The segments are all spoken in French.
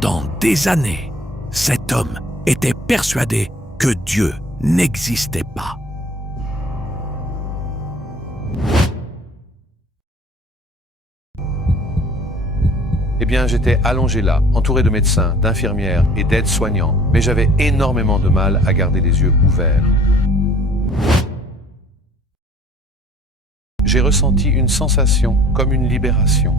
Pendant des années, cet homme était persuadé que Dieu n'existait pas. Eh bien, j'étais allongé là, entouré de médecins, d'infirmières et d'aides-soignants, mais j'avais énormément de mal à garder les yeux ouverts. J'ai ressenti une sensation comme une libération.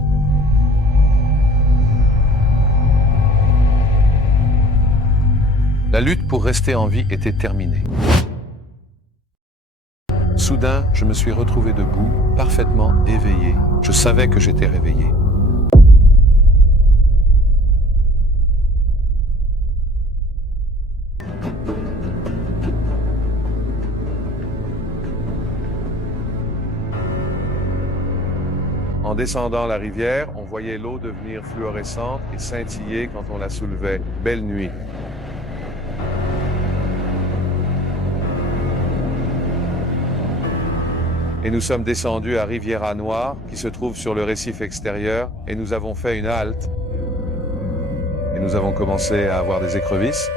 La lutte pour rester en vie était terminée. Soudain, je me suis retrouvé debout, parfaitement éveillé. Je savais que j'étais réveillé. En descendant la rivière, on voyait l'eau devenir fluorescente et scintiller quand on la soulevait. Belle nuit. Et nous sommes descendus à Riviera-Noire, qui se trouve sur le récif extérieur, et nous avons fait une halte. Et nous avons commencé à avoir des écrevisses.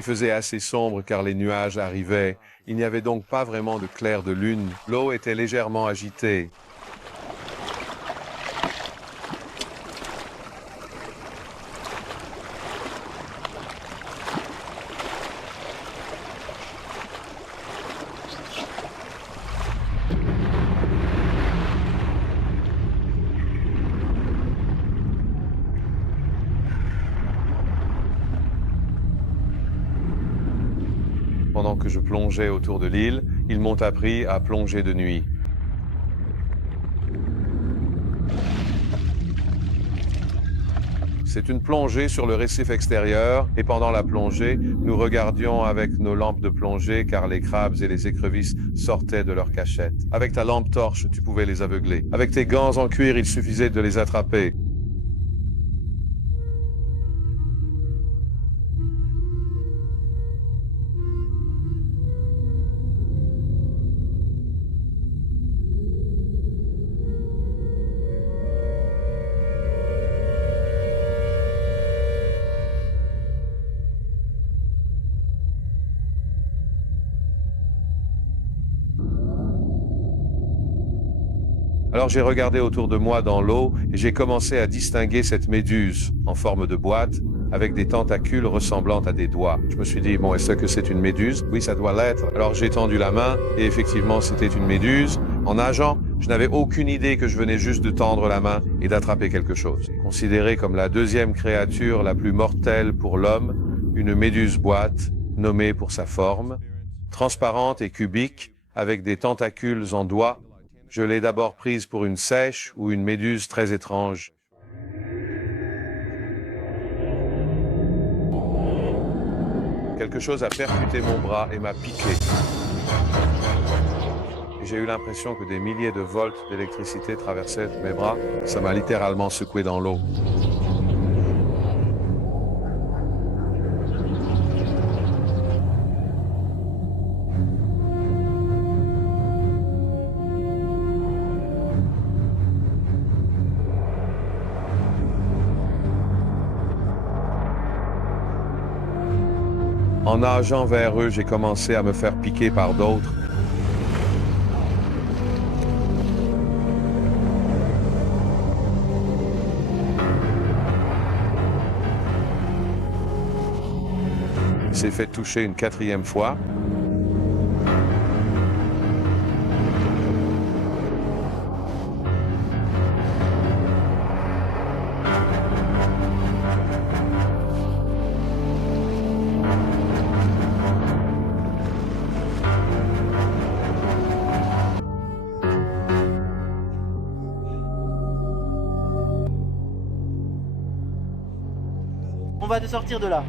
Il faisait assez sombre car les nuages arrivaient. Il n'y avait donc pas vraiment de clair de lune. L'eau était légèrement agitée. Pendant que je plongeais autour de l'île, ils m'ont appris à plonger de nuit. C'est une plongée sur le récif extérieur et pendant la plongée, nous regardions avec nos lampes de plongée car les crabes et les écrevisses sortaient de leur cachette. Avec ta lampe torche, tu pouvais les aveugler. Avec tes gants en cuir, il suffisait de les attraper. Alors j'ai regardé autour de moi dans l'eau et j'ai commencé à distinguer cette méduse en forme de boîte avec des tentacules ressemblant à des doigts. Je me suis dit, bon, est-ce que c'est une méduse? Oui, ça doit l'être. Alors j'ai tendu la main et effectivement c'était une méduse. En nageant, je n'avais aucune idée que je venais juste de tendre la main et d'attraper quelque chose. Considérée comme la deuxième créature la plus mortelle pour l'homme, une méduse boîte, nommée pour sa forme, transparente et cubique, avec des tentacules en doigts. Je l'ai d'abord prise pour une seiche ou une méduse très étrange. Quelque chose a percuté mon bras et m'a piqué. J'ai eu l'impression que des milliers de volts d'électricité traversaient mes bras. Ça m'a littéralement secoué dans l'eau. En nageant vers eux, j'ai commencé à me faire piquer par d'autres. Il s'est fait toucher une quatrième fois. On va te sortir de là.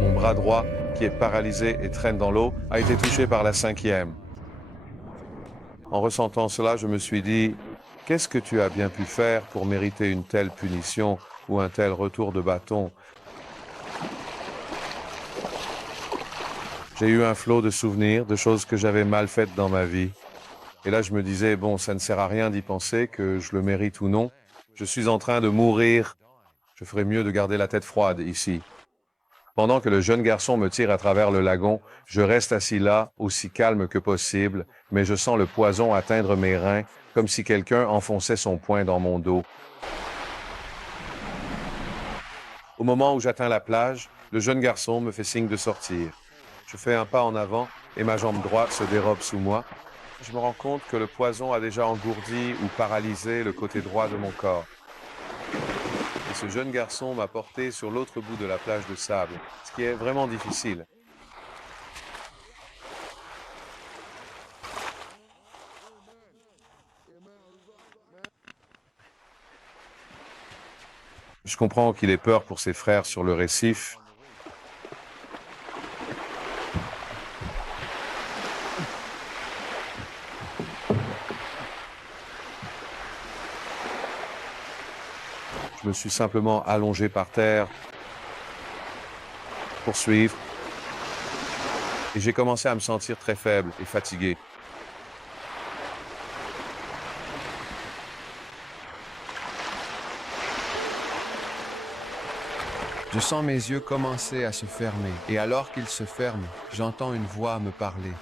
Mon bras droit, qui est paralysé et traîne dans l'eau, a été touché par la cinquième. En ressentant cela, je me suis dit, qu'est-ce que tu as bien pu faire pour mériter une telle punition ou un tel retour de bâton? J'ai eu un flot de souvenirs, de choses que j'avais mal faites dans ma vie. Et là, je me disais, bon, ça ne sert à rien d'y penser, que je le mérite ou non. Je suis en train de mourir. Je ferais mieux de garder la tête froide ici. Pendant que le jeune garçon me tire à travers le lagon, je reste assis là, aussi calme que possible, mais je sens le poison atteindre mes reins, comme si quelqu'un enfonçait son poing dans mon dos. Au moment où j'atteins la plage, le jeune garçon me fait signe de sortir. Je fais un pas en avant et ma jambe droite se dérobe sous moi. Je me rends compte que le poison a déjà engourdi ou paralysé le côté droit de mon corps. Et ce jeune garçon m'a porté sur l'autre bout de la plage de sable, ce qui est vraiment difficile. Je comprends qu'il ait peur pour ses frères sur le récif. Je me suis simplement allongé par terre pour suivre. Et j'ai commencé à me sentir très faible et fatigué. Je sens mes yeux commencer à se fermer, et alors qu'ils se ferment, j'entends une voix me parler.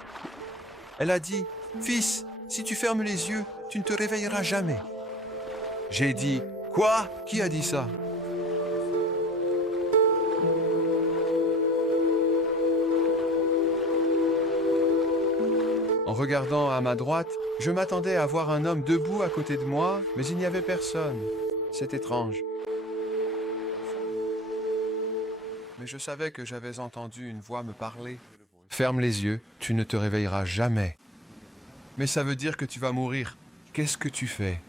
Elle a dit, « Fils, si tu fermes les yeux, tu ne te réveilleras jamais. » J'ai dit, « Quoi? Qui a dit ça? » En regardant à ma droite, je m'attendais à voir un homme debout à côté de moi, mais il n'y avait personne. C'est étrange. Mais je savais que j'avais entendu une voix me parler. « Ferme les yeux, tu ne te réveilleras jamais. » Mais ça veut dire que tu vas mourir. Qu'est-ce que tu fais?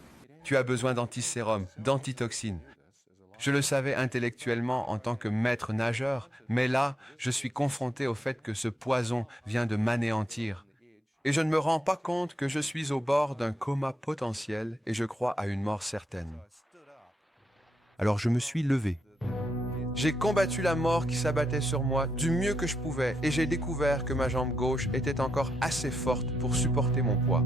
Tu as besoin d'antisérum, d'antitoxines. Je le savais intellectuellement en tant que maître nageur, mais là, je suis confronté au fait que ce poison vient de m'anéantir. Et je ne me rends pas compte que je suis au bord d'un coma potentiel et je crois à une mort certaine. Alors je me suis levé. J'ai combattu la mort qui s'abattait sur moi du mieux que je pouvais et j'ai découvert que ma jambe gauche était encore assez forte pour supporter mon poids.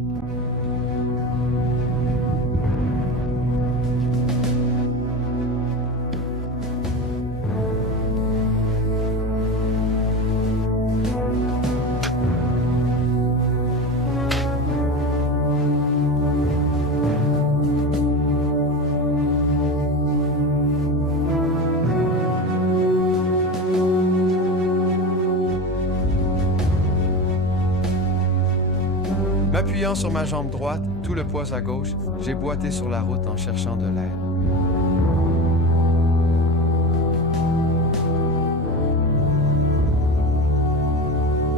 M'appuyant sur ma jambe droite, tout le poids à gauche, j'ai boité sur la route en cherchant de l'aide.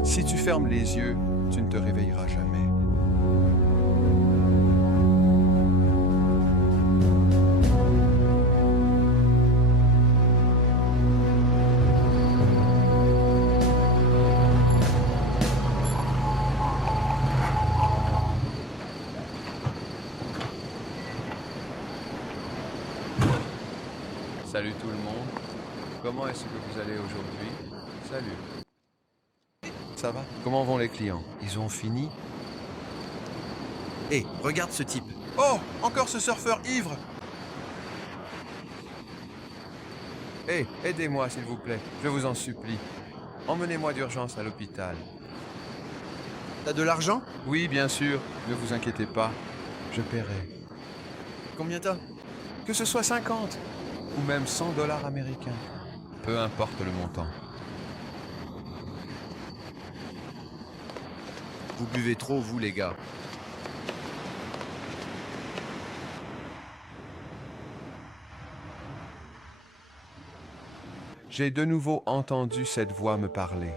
Si tu fermes les yeux, tu ne te réveilleras jamais. Salut tout le monde. Comment est-ce que vous allez aujourd'hui? Salut. Ça va? Comment vont les clients? Ils ont fini? Hé, regarde ce type. Oh! Encore ce surfeur ivre! Hé, aidez-moi s'il vous plaît, je vous en supplie. Emmenez-moi d'urgence à l'hôpital. T'as de l'argent? Oui, bien sûr, ne vous inquiétez pas, je paierai. Combien t'as? Que ce soit 50 ou même 100 dollars américains. Peu importe le montant. Vous buvez trop, vous, les gars. J'ai de nouveau entendu cette voix me parler.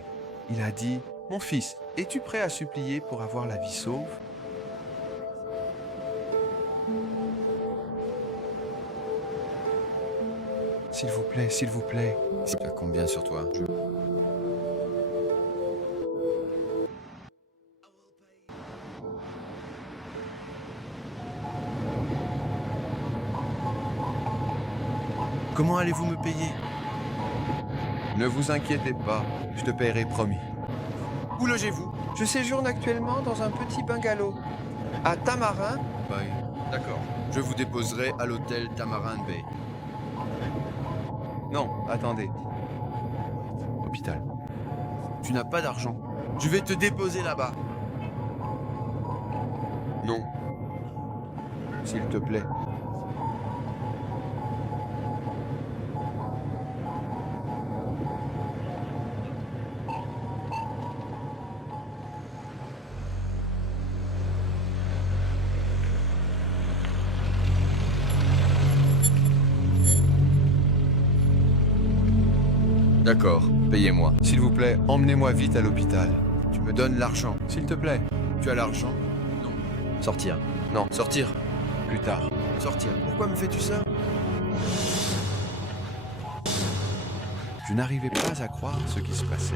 Il a dit, « Mon fils, es-tu prêt à supplier pour avoir la vie sauve ?» S'il vous plaît, s'il vous plaît. Ça compte bien sur toi. Comment allez-vous me payer? Ne vous inquiétez pas, je te paierai promis. Où logez-vous? Je séjourne actuellement dans un petit bungalow. À Tamarin. Bay. D'accord. Je vous déposerai à l'hôtel Tamarin Bay. Non, attendez. Hôpital. Tu n'as pas d'argent. Je vais te déposer là-bas. Non. S'il te plaît. D'accord. Payez-moi. S'il vous plaît, emmenez-moi vite à l'hôpital. Tu me donnes l'argent. S'il te plaît. Tu as l'argent? Non. Sortir. Non, Sortir. plus tard. Sortir. Pourquoi me fais-tu ça? Je n'arrivais pas à croire ce qui se passait.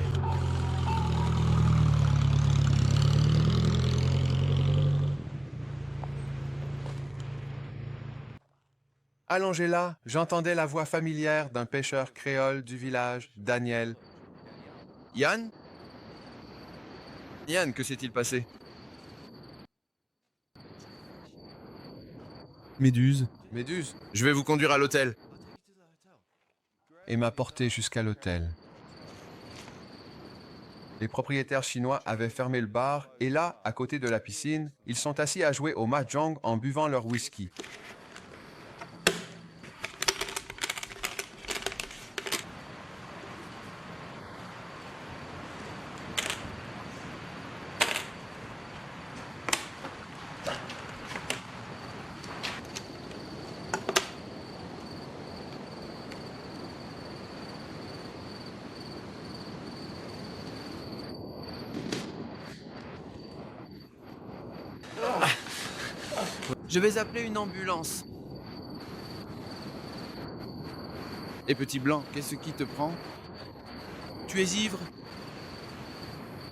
Allongé là, j'entendais la voix familière d'un pêcheur créole du village, Daniel. Yann? Yann, que s'est-il passé? Méduse. Méduse, Je vais vous conduire à l'hôtel. et m'a porté jusqu'à l'hôtel. Les propriétaires chinois avaient fermé le bar et là, à côté de la piscine, ils sont assis à jouer au mahjong en buvant leur whisky. Je vais appeler une ambulance. Et petit blanc, qu'est-ce qui te prend? Tu es ivre?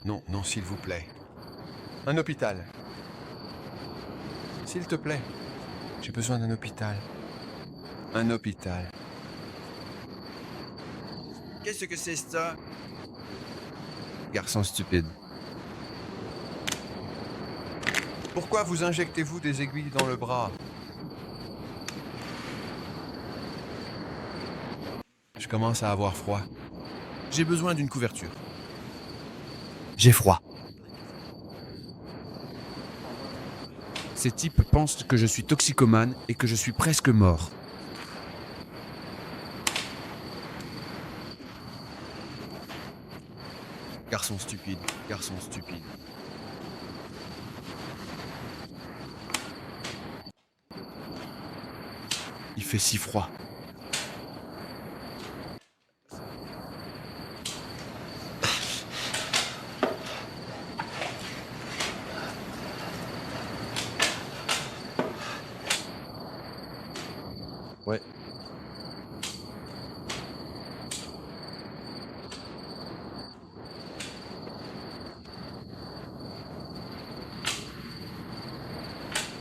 Non, non, s'il vous plaît. Un hôpital. S'il te plaît. J'ai besoin d'un hôpital. Un hôpital. Qu'est-ce que c'est ça? Garçon stupide. Pourquoi vous injectez-vous des aiguilles dans le bras? Je commence à avoir froid. J'ai besoin d'une couverture. J'ai froid. Ces types pensent que je suis toxicomane et que je suis presque mort. Garçon stupide, garçon stupide. Il fait si froid. Ouais.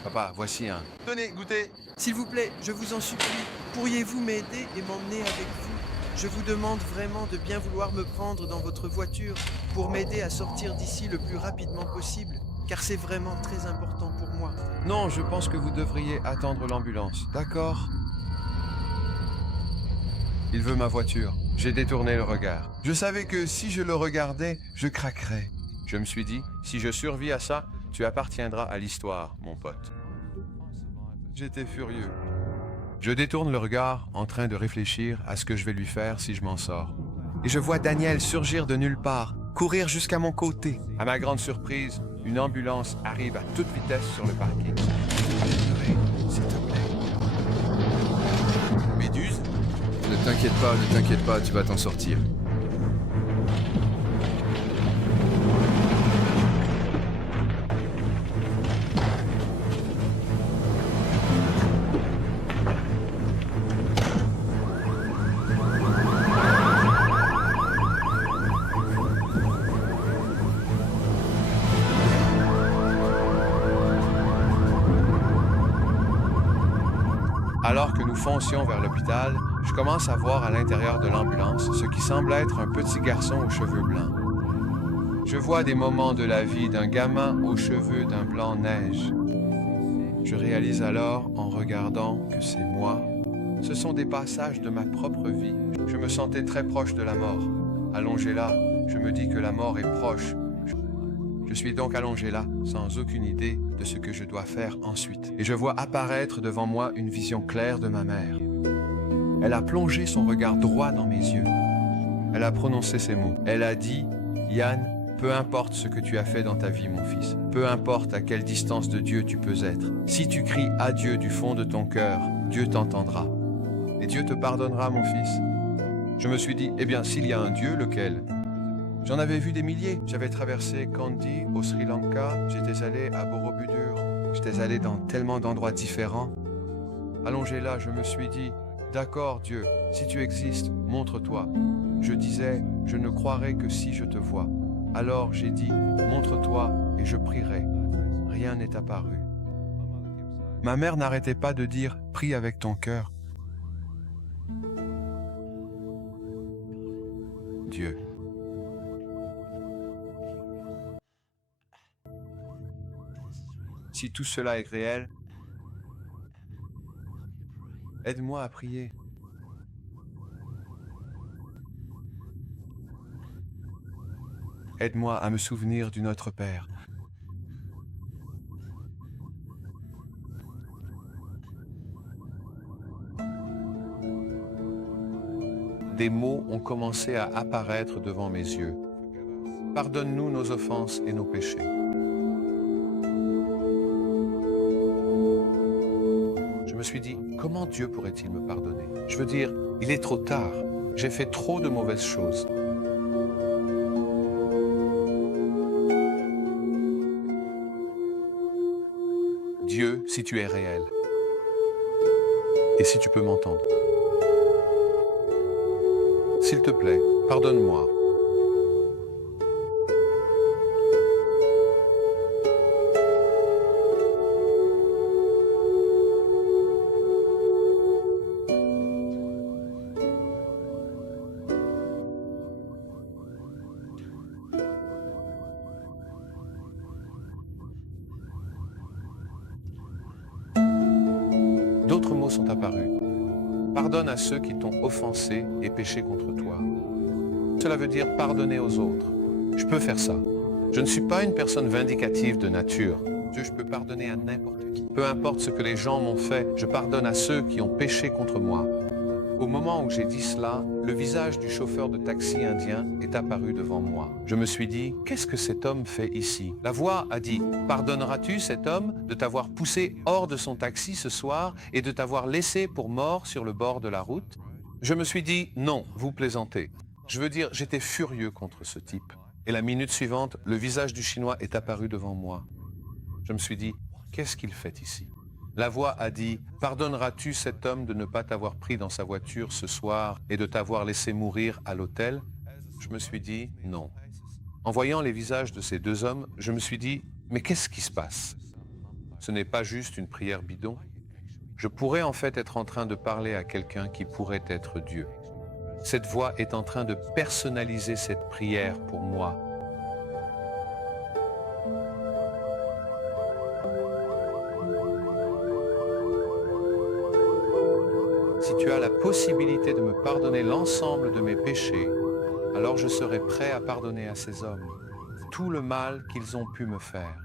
Papa, voici un. Tenez, goûtez. S'il vous plaît, je vous en supplie, pourriez-vous m'aider et m'emmener avec vous? Je vous demande vraiment de bien vouloir me prendre dans votre voiture pour m'aider à sortir d'ici le plus rapidement possible, car c'est vraiment très important pour moi. Non, je pense que vous devriez attendre l'ambulance, d'accord? Il veut ma voiture. J'ai détourné le regard. Je savais que si je le regardais, je craquerais. Je me suis dit, si je survis à ça, tu appartiendras à l'histoire, mon pote. J'étais furieux. Je détourne le regard en train de réfléchir à ce que je vais lui faire si je m'en sors. Et je vois Daniel surgir de nulle part, courir jusqu'à mon côté. À ma grande surprise, une ambulance arrive à toute vitesse sur le parking. S'il te plaît. Méduse? Ne t'inquiète pas, tu vas t'en sortir. Alors que nous foncions vers l'hôpital, je commence à voir à l'intérieur de l'ambulance ce qui semble être un petit garçon aux cheveux blancs. Je vois des moments de la vie d'un gamin aux cheveux d'un blanc neige. Je réalise alors, en regardant, que c'est moi. Ce sont des passages de ma propre vie. Je me sentais très proche de la mort. Allongé là, je me dis que la mort est proche. Je suis donc allongé là, sans aucune idée de ce que je dois faire ensuite. Et je vois apparaître devant moi une vision claire de ma mère. Elle a plongé son regard droit dans mes yeux. Elle a prononcé ces mots. Elle a dit, « Yann, peu importe ce que tu as fait dans ta vie, mon fils, peu importe à quelle distance de Dieu tu peux être, si tu cries à Dieu du fond de ton cœur, Dieu t'entendra. Et Dieu te pardonnera, mon fils. » Je me suis dit, eh bien, s'il y a un Dieu, lequel ? J'en avais vu des milliers. J'avais traversé Kandy au Sri Lanka, j'étais allé à Borobudur, j'étais allé dans tellement d'endroits différents. Allongé là, je me suis dit, d'accord Dieu, si tu existes, montre-toi. Je disais, je ne croirai que si je te vois. Alors j'ai dit, montre-toi et je prierai. Rien n'est apparu. Ma mère n'arrêtait pas de dire, prie avec ton cœur. Dieu. Si tout cela est réel, aide-moi à prier. Aide-moi à me souvenir du Notre Père. Des mots ont commencé à apparaître devant mes yeux. Pardonne-nous nos offenses et nos péchés. Je me suis dit, comment Dieu pourrait-il me pardonner? Je veux dire, il est trop tard. J'ai fait trop de mauvaises choses. Dieu, si tu es réel, et si tu peux m'entendre, s'il te plaît, pardonne-moi. D'autres mots sont apparus. Pardonne à ceux qui t'ont offensé et péché contre toi. Cela veut dire pardonner aux autres. Je peux faire ça. Je ne suis pas une personne vindicative de nature. Je peux pardonner à n'importe qui. Peu importe ce que les gens m'ont fait, je pardonne à ceux qui ont péché contre moi. Au moment où j'ai dit cela, le visage du chauffeur de taxi indien est apparu devant moi. Je me suis dit, qu'est-ce que cet homme fait ici? La voix a dit, pardonneras-tu cet homme de t'avoir poussé hors de son taxi ce soir et de t'avoir laissé pour mort sur le bord de la route? Je me suis dit, non, vous plaisantez. Je veux dire, j'étais furieux contre ce type. Et la minute suivante, le visage du Chinois est apparu devant moi. Je me suis dit, qu'est-ce qu'il fait ici? La voix a dit, pardonneras-tu cet homme de ne pas t'avoir pris dans sa voiture ce soir et de t'avoir laissé mourir à l'hôtel? Je me suis dit, non. En voyant les visages de ces deux hommes, je me suis dit, mais qu'est-ce qui se passe? Ce n'est pas juste une prière bidon. Je pourrais en fait être en train de parler à quelqu'un qui pourrait être Dieu. Cette voix est en train de personnaliser cette prière pour moi. Si tu as la possibilité de me pardonner l'ensemble de mes péchés, alors je serai prêt à pardonner à ces hommes tout le mal qu'ils ont pu me faire.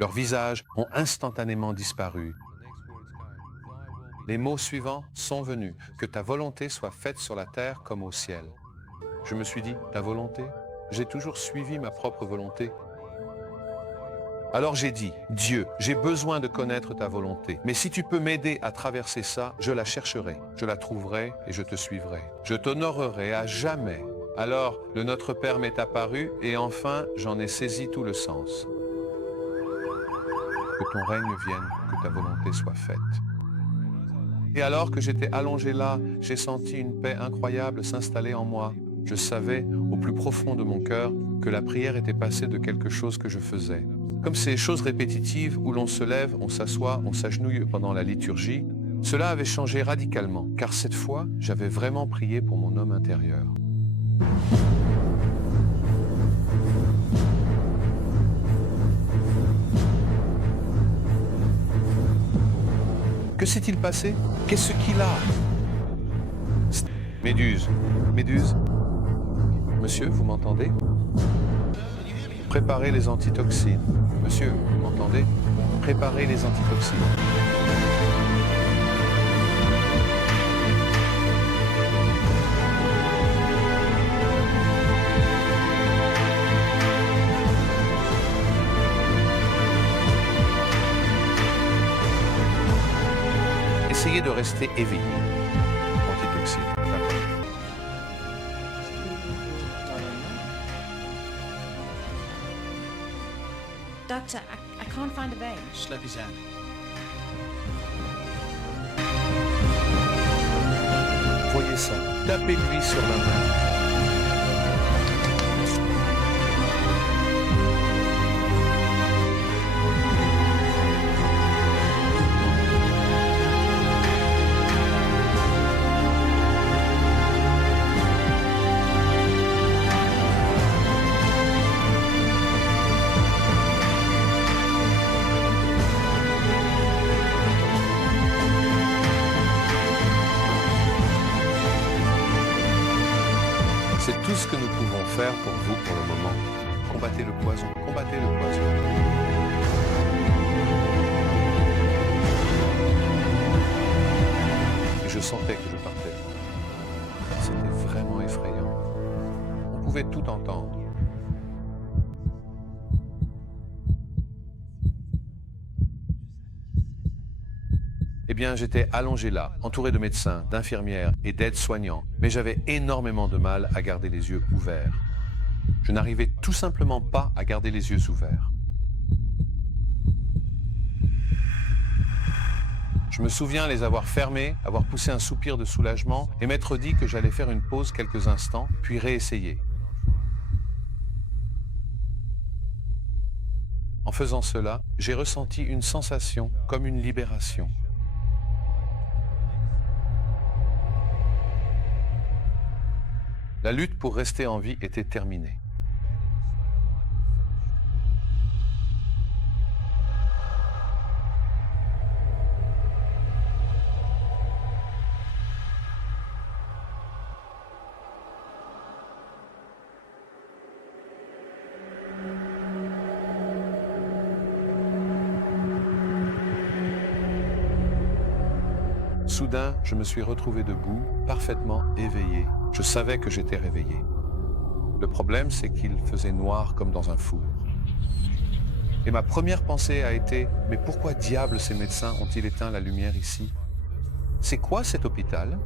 Leurs visages ont instantanément disparu. Les mots suivants sont venus. Que ta volonté soit faite sur la terre comme au ciel. Je me suis dit, ta volonté? J'ai toujours suivi ma propre volonté. Alors j'ai dit, Dieu, j'ai besoin de connaître ta volonté. Mais si tu peux m'aider à traverser ça, je la chercherai, je la trouverai et je te suivrai. Je t'honorerai à jamais. Alors le Notre Père m'est apparu et enfin j'en ai saisi tout le sens. Que ton règne vienne, que ta volonté soit faite. Et alors que j'étais allongé là, j'ai senti une paix incroyable s'installer en moi. Je savais, au plus profond de mon cœur, que la prière était passée de quelque chose que je faisais. Comme ces choses répétitives où l'on se lève, on s'assoit, on s'agenouille pendant la liturgie, cela avait changé radicalement, car cette fois, j'avais vraiment prié pour mon homme intérieur. Que s'est-il passé? Qu'est-ce qu'il a? Méduse. Méduse. Monsieur, vous m'entendez? Préparez les antitoxines. Monsieur, vous m'entendez? Préparez les antitoxines. Essayez de rester éveillé. Antitoxine. D'accord. Doctor, I can't find a vein. Slap his hand. Voyez ça. Tapez-lui sur la main. C'est tout ce que nous pouvons faire pour vous pour le moment. Combattez le poison, combattez le poison. Et je sentais que je partais. C'était vraiment effrayant. On pouvait tout entendre. Eh bien, j'étais allongé là, entouré de médecins, d'infirmières et d'aides-soignants, mais j'avais énormément de mal à garder les yeux ouverts. Je n'arrivais tout simplement pas à garder les yeux ouverts. Je me souviens les avoir fermés, avoir poussé un soupir de soulagement et m'être dit que j'allais faire une pause quelques instants, puis réessayer. En faisant cela, j'ai ressenti une sensation comme une libération. La lutte pour rester en vie était terminée. Soudain, je me suis retrouvé debout, parfaitement éveillé. Je savais que j'étais réveillé. Le problème, c'est qu'il faisait noir comme dans un four. Et ma première pensée a été, mais pourquoi diable ces médecins ont-ils éteint la lumière ici? C'est quoi cet hôpital?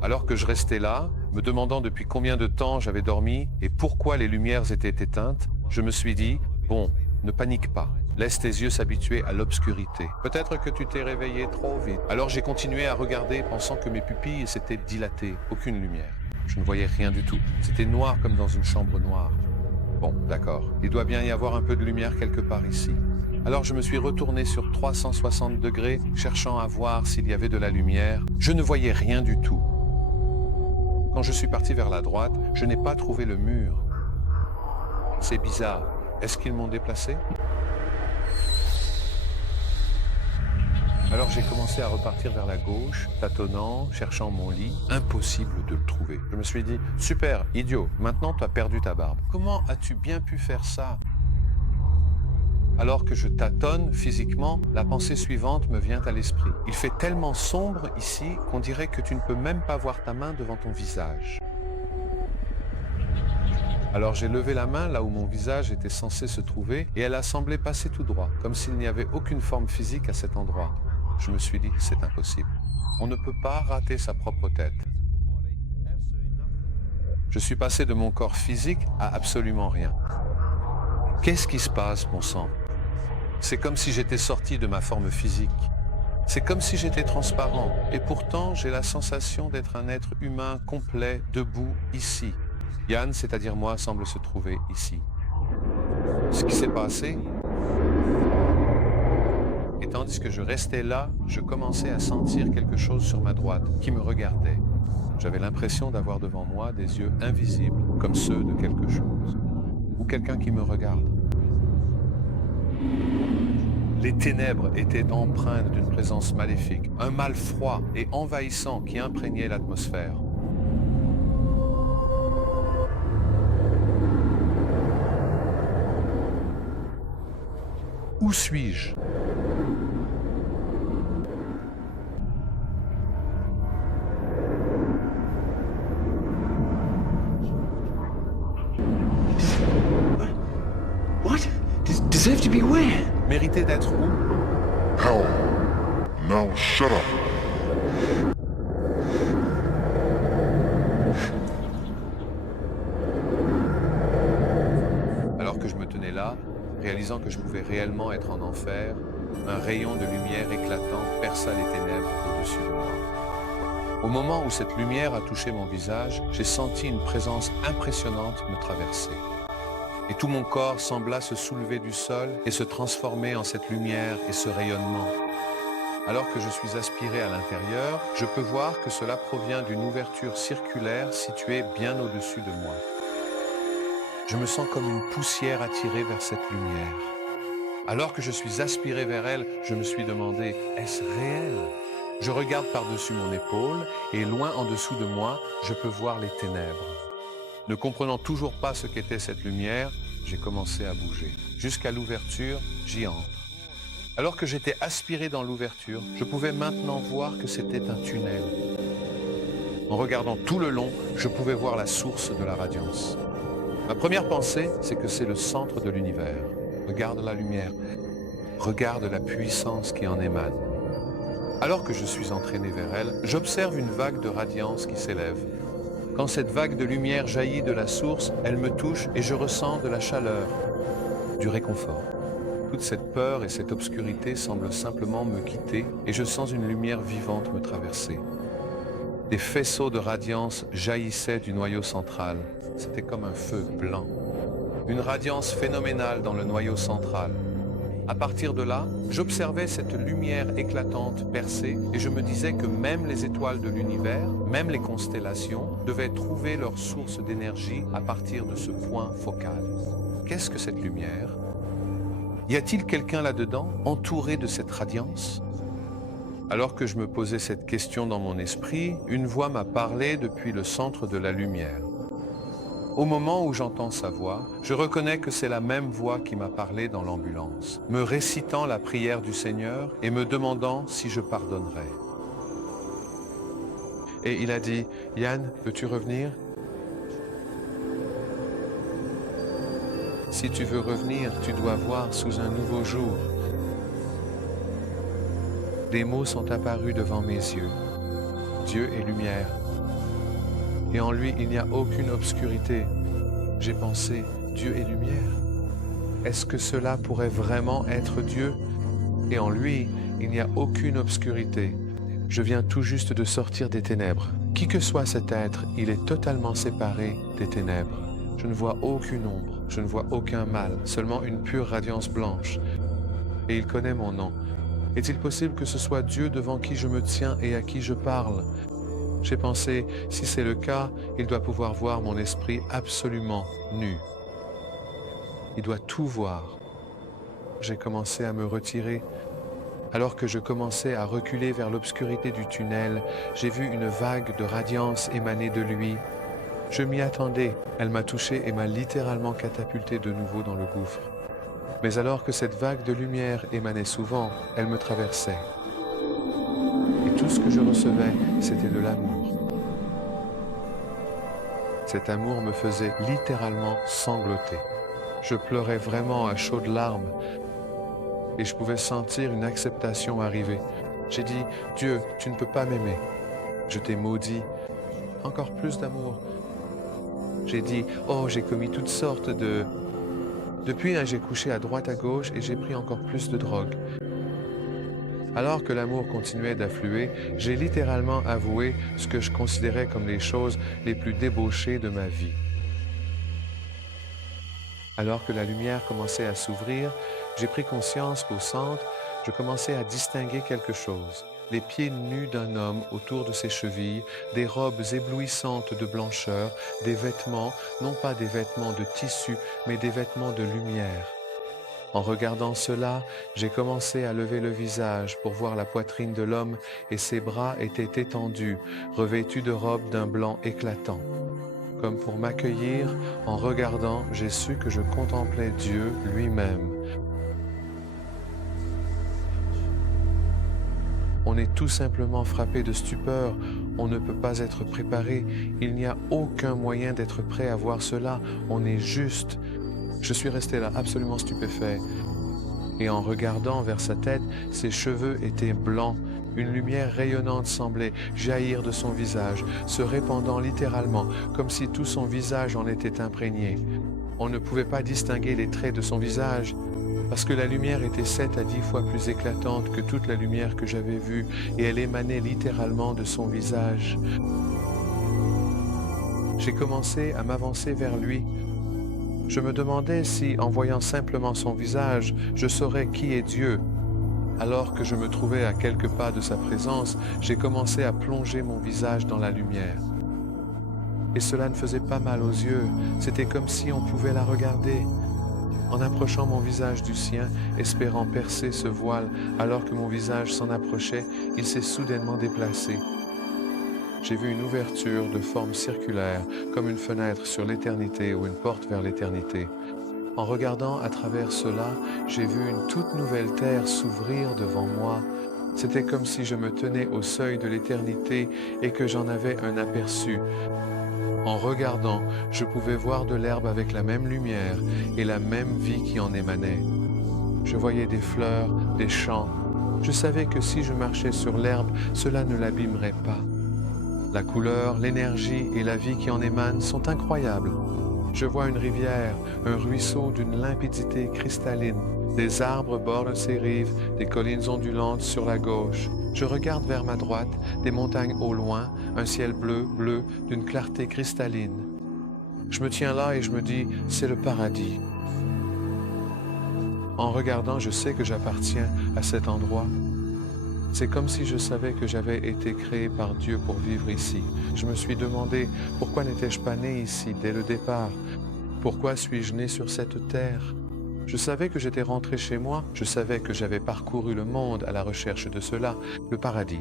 Alors que je restais là, me demandant depuis combien de temps j'avais dormi et pourquoi les lumières étaient éteintes, je me suis dit, bon, ne panique pas. Laisse tes yeux s'habituer à l'obscurité. Peut-être que tu t'es réveillé trop vite. Alors j'ai continué à regarder, pensant que mes pupilles s'étaient dilatées. Aucune lumière. Je ne voyais rien du tout. C'était noir comme dans une chambre noire. Bon, d'accord. Il doit bien y avoir un peu de lumière quelque part ici. Alors je me suis retourné sur 360 degrés, cherchant à voir s'il y avait de la lumière. Je ne voyais rien du tout. Quand je suis parti vers la droite, je n'ai pas trouvé le mur. C'est bizarre. Est-ce qu'ils m'ont déplacé? Alors j'ai commencé à repartir vers la gauche, tâtonnant, cherchant mon lit. Impossible de le trouver. Je me suis dit, super, idiot, maintenant tu as perdu ta barbe. Comment as-tu bien pu faire ça? Alors que je tâtonne physiquement, la pensée suivante me vient à l'esprit. Il fait tellement sombre ici qu'on dirait que tu ne peux même pas voir ta main devant ton visage. Alors j'ai levé la main là où mon visage était censé se trouver et elle a semblé passer tout droit, comme s'il n'y avait aucune forme physique à cet endroit. Je me suis dit, c'est impossible. On ne peut pas rater sa propre tête. Je suis passé de mon corps physique à absolument rien. Qu'est-ce qui se passe, bon sang ? C'est comme si j'étais sorti de ma forme physique. C'est comme si j'étais transparent. Et pourtant, j'ai la sensation d'être un être humain complet, debout, ici. Yann, c'est-à-dire moi, semble se trouver ici. Ce qui s'est passé, et tandis que je restais là, je commençais à sentir quelque chose sur ma droite qui me regardait. J'avais l'impression d'avoir devant moi des yeux invisibles, comme ceux de quelque chose. Ou quelqu'un qui me regarde. Les ténèbres étaient empreintes d'une présence maléfique, un mal froid et envahissant qui imprégnait l'atmosphère. Où suis-je ? What? Deserve to be where? Mériter d'être où ? Hell. Now shut up. Alors que je me tenais là, réalisant que je pouvais réellement être en enfer, un rayon de lumière éclatant perça les ténèbres au-dessus de moi. Au moment où cette lumière a touché mon visage, j'ai senti une présence impressionnante me traverser. Et tout mon corps sembla se soulever du sol et se transformer en cette lumière et ce rayonnement. Alors que je suis aspiré à l'intérieur, je peux voir que cela provient d'une ouverture circulaire située bien au-dessus de moi. Je me sens comme une poussière attirée vers cette lumière. Alors que je suis aspiré vers elle, je me suis demandé, est-ce réel ? Je regarde par-dessus mon épaule et loin en dessous de moi, je peux voir les ténèbres. Ne comprenant toujours pas ce qu'était cette lumière, j'ai commencé à bouger. Jusqu'à l'ouverture, j'y entre. Alors que j'étais aspiré dans l'ouverture, je pouvais maintenant voir que c'était un tunnel. En regardant tout le long, je pouvais voir la source de la radiance. Ma première pensée, c'est que c'est le centre de l'univers. Regarde la lumière. Regarde la puissance qui en émane. Alors que je suis entraîné vers elle, j'observe une vague de radiance qui s'élève. Quand cette vague de lumière jaillit de la source, elle me touche et je ressens de la chaleur, du réconfort. Toute cette peur et cette obscurité semblent simplement me quitter et je sens une lumière vivante me traverser. Des faisceaux de radiance jaillissaient du noyau central. C'était comme un feu blanc. Une radiance phénoménale dans le noyau central. À partir de là, j'observais cette lumière éclatante percer et je me disais que même les étoiles de l'univers, même les constellations, devaient trouver leur source d'énergie à partir de ce point focal. Qu'est-ce que cette lumière ? Y a-t-il quelqu'un là-dedans, entouré de cette radiance ? Alors que je me posais cette question dans mon esprit, une voix m'a parlé depuis le centre de la lumière. Au moment où j'entends sa voix, je reconnais que c'est la même voix qui m'a parlé dans l'ambulance, me récitant la prière du Seigneur et me demandant si je pardonnerais. Et il a dit, « Yann, veux-tu revenir ? Si tu veux revenir, tu dois voir sous un nouveau jour. » Des mots sont apparus devant mes yeux. Dieu est lumière. Et en lui, il n'y a aucune obscurité. J'ai pensé, Dieu est lumière. Est-ce que cela pourrait vraiment être Dieu ? Et en lui, il n'y a aucune obscurité. Je viens tout juste de sortir des ténèbres. Qui que soit cet être, il est totalement séparé des ténèbres. Je ne vois aucune ombre, je ne vois aucun mal, seulement une pure radiance blanche. Et il connaît mon nom. Est-il possible que ce soit Dieu devant qui je me tiens et à qui je parle ? J'ai pensé, si c'est le cas, il doit pouvoir voir mon esprit absolument nu. Il doit tout voir. J'ai commencé à me retirer. Alors que je commençais à reculer vers l'obscurité du tunnel, j'ai vu une vague de radiance émaner de lui. Je m'y attendais. Elle m'a touché et m'a littéralement catapulté de nouveau dans le gouffre. Mais alors que cette vague de lumière émanait souvent, elle me traversait. Et tout ce que je recevais, c'était de l'amour. Cet amour me faisait littéralement sangloter. Je pleurais vraiment à chaudes larmes et je pouvais sentir une acceptation arriver. J'ai dit, Dieu, tu ne peux pas m'aimer. Je t'ai maudit. Encore plus d'amour. J'ai dit, oh, j'ai commis toutes sortes de... Depuis, j'ai couché à droite à gauche et j'ai pris encore plus de drogue. Alors que l'amour continuait d'affluer, j'ai littéralement avoué ce que je considérais comme les choses les plus débauchées de ma vie. Alors que la lumière commençait à s'ouvrir, j'ai pris conscience qu'au centre, je commençais à distinguer quelque chose. Les pieds nus d'un homme autour de ses chevilles, des robes éblouissantes de blancheur, des vêtements, non pas des vêtements de tissu, mais des vêtements de lumière. En regardant cela, j'ai commencé à lever le visage pour voir la poitrine de l'homme et ses bras étaient étendus, revêtus de robes d'un blanc éclatant. Comme pour m'accueillir, en regardant, j'ai su que je contemplais Dieu lui-même. On est tout simplement frappé de stupeur, on ne peut pas être préparé, il n'y a aucun moyen d'être prêt à voir cela, on est juste. Je suis resté là absolument stupéfait. Et en regardant vers sa tête, ses cheveux étaient blancs. Une lumière rayonnante semblait jaillir de son visage, se répandant littéralement, comme si tout son visage en était imprégné. On ne pouvait pas distinguer les traits de son visage, parce que la lumière était 7 à 10 fois plus éclatante que toute la lumière que j'avais vue, et elle émanait littéralement de son visage. J'ai commencé à m'avancer vers lui. Je me demandais si, en voyant simplement son visage, je saurais qui est Dieu. Alors que je me trouvais à quelques pas de sa présence, j'ai commencé à plonger mon visage dans la lumière. Et cela ne faisait pas mal aux yeux, c'était comme si on pouvait la regarder. En approchant mon visage du sien, espérant percer ce voile, alors que mon visage s'en approchait, il s'est soudainement déplacé. J'ai vu une ouverture de forme circulaire, comme une fenêtre sur l'éternité ou une porte vers l'éternité. En regardant à travers cela, j'ai vu une toute nouvelle terre s'ouvrir devant moi. C'était comme si je me tenais au seuil de l'éternité et que j'en avais un aperçu. En regardant, je pouvais voir de l'herbe avec la même lumière et la même vie qui en émanait. Je voyais des fleurs, des champs. Je savais que si je marchais sur l'herbe, cela ne l'abîmerait pas. La couleur, l'énergie et la vie qui en émanent sont incroyables. Je vois une rivière, un ruisseau d'une limpidité cristalline. Des arbres bordent ses rives, des collines ondulantes sur la gauche. Je regarde vers ma droite, des montagnes au loin, un ciel bleu, d'une clarté cristalline. Je me tiens là et je me dis, c'est le paradis. En regardant, je sais que j'appartiens à cet endroit. C'est comme si je savais que j'avais été créé par Dieu pour vivre ici. Je me suis demandé, pourquoi n'étais-je pas né ici dès le départ? Pourquoi suis-je né sur cette terre? Je savais que j'étais rentré chez moi, je savais que j'avais parcouru le monde à la recherche de cela, le paradis.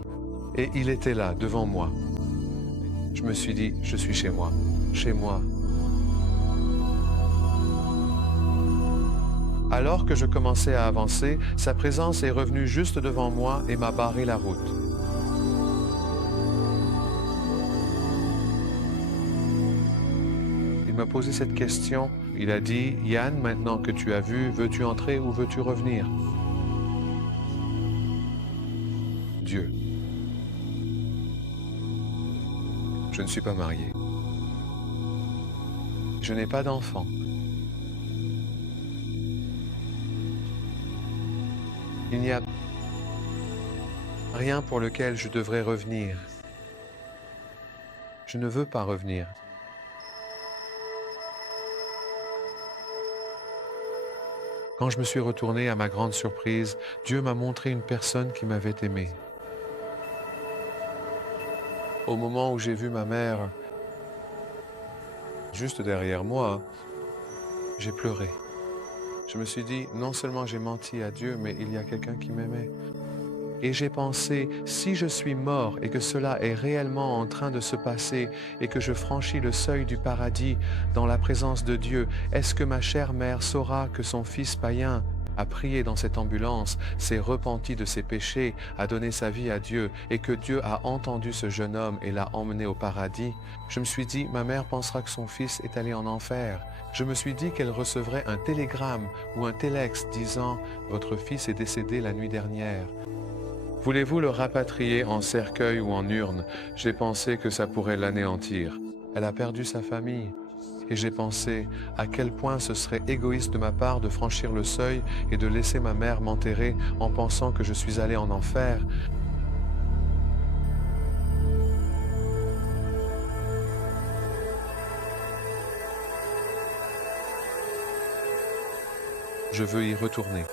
Et il était là, devant moi. Je me suis dit, je suis chez moi, chez moi. Alors que je commençais à avancer, sa présence est revenue juste devant moi et m'a barré la route. Il m'a posé cette question. Il a dit, « Yann, maintenant que tu as vu, veux-tu entrer ou veux-tu revenir? » Dieu. Je ne suis pas marié. Je n'ai pas d'enfant. Il n'y a rien pour lequel je devrais revenir. Je ne veux pas revenir. Quand je me suis retourné, à ma grande surprise, Dieu m'a montré une personne qui m'avait aimé. Au moment où j'ai vu ma mère juste derrière moi, j'ai pleuré. Je me suis dit, non seulement j'ai menti à Dieu, mais il y a quelqu'un qui m'aimait. Et j'ai pensé, si je suis mort et que cela est réellement en train de se passer et que je franchis le seuil du paradis dans la présence de Dieu, est-ce que ma chère mère saura que son fils païen a prié dans cette ambulance, s'est repenti de ses péchés, a donné sa vie à Dieu et que Dieu a entendu ce jeune homme et l'a emmené au paradis? Je me suis dit, ma mère pensera que son fils est allé en enfer. Je me suis dit qu'elle recevrait un télégramme ou un télex disant « Votre fils est décédé la nuit dernière ». Voulez-vous le rapatrier en cercueil ou en urne? J'ai pensé que ça pourrait l'anéantir. Elle a perdu sa famille. Et j'ai pensé à quel point ce serait égoïste de ma part de franchir le seuil et de laisser ma mère m'enterrer en pensant que je suis allé en enfer. Je veux y retourner.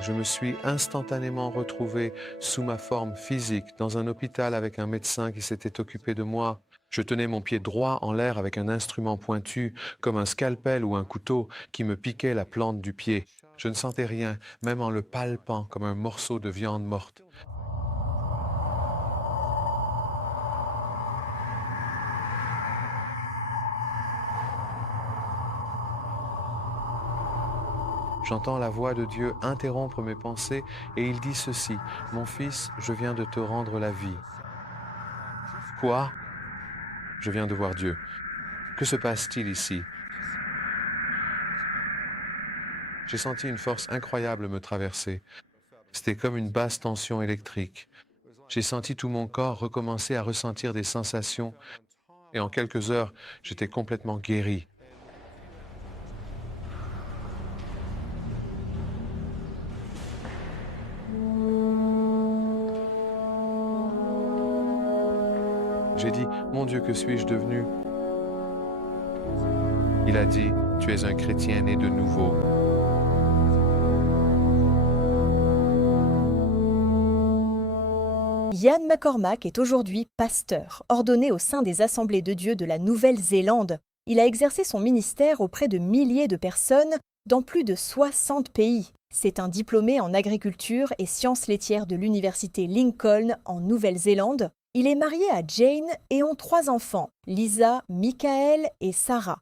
Je me suis instantanément retrouvé sous ma forme physique dans un hôpital avec un médecin qui s'était occupé de moi. Je tenais mon pied droit en l'air avec un instrument pointu, comme un scalpel ou un couteau, qui me piquait la plante du pied. Je ne sentais rien, même en le palpant comme un morceau de viande morte. J'entends la voix de Dieu interrompre mes pensées et il dit ceci, « Mon fils, je viens de te rendre la vie. » Quoi? Je viens de voir Dieu. Que se passe-t-il ici? J'ai senti une force incroyable me traverser. C'était comme une basse tension électrique. J'ai senti tout mon corps recommencer à ressentir des sensations et en quelques heures, j'étais complètement guéri. J'ai dit, mon Dieu, que suis-je devenu? Il a dit, tu es un chrétien né de nouveau. Ian McCormack est aujourd'hui pasteur, ordonné au sein des Assemblées de Dieu de la Nouvelle-Zélande. Il a exercé son ministère auprès de milliers de personnes dans plus de 60 pays. C'est un diplômé en agriculture et sciences laitières de l'université Lincoln en Nouvelle-Zélande. Il est marié à Jane et ont 3 enfants, Lisa, Michael et Sarah.